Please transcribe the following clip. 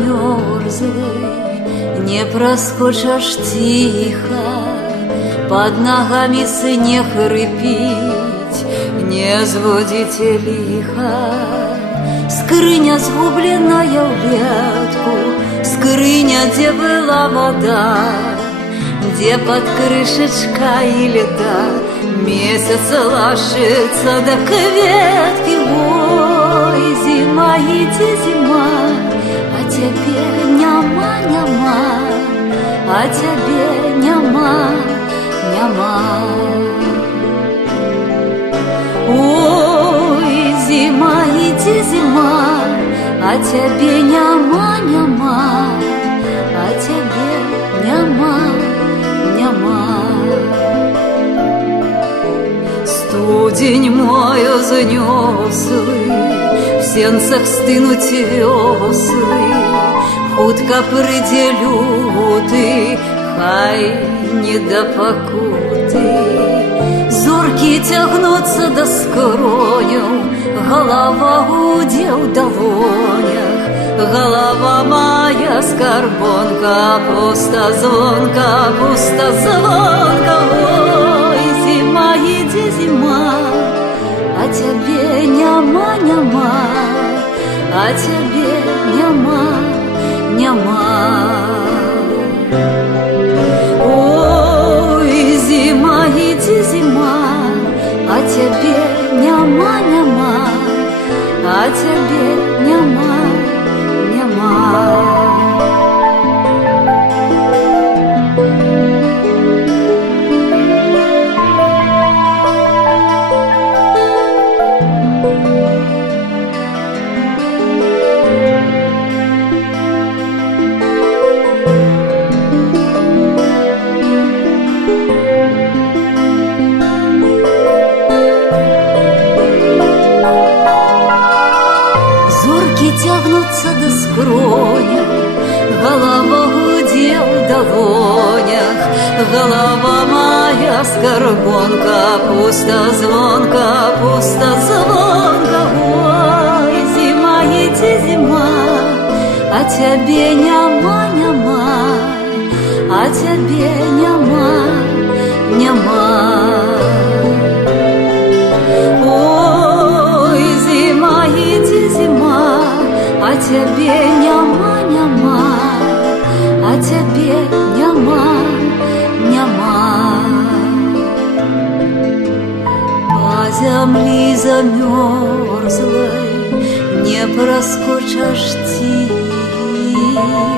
замерзлой не проскочишь тихо, под ногами снег рыпить, не зводите лихо. Скрыня сгубленная в летку, скрыня, где была вода, где под крышечкой льда месяц ложится до кветки. Ой, зима, иди, зима, а тебе няма, а тебе няма. Ой, зима, иди, зима, а тебе няма, а тебе няма. Студень мой занеслый, в сенцах стынуть веслы, хутко приділю ти, хай не до покуты. Зорки тягнутся до скроню, голова гудзе в долонях, голова моя скарбонка, пуста звонка, пуста звонка. Ой, зима, иди, зима, а тебе няма, а тебе няма. Ой, зима, иди, зима, а тебе няма, а тебе няма. Тягнутся до скроня, голова гудзе в долонях, голова моя скорбонка, пуста звонка, пуста звонка. Ой, зима, иди, зима, а тебе няма, а тебе няма. Ой, зима, иди, зима, а тебе няма, а тебе няма. По земли замерзлой не проскочишь тихо,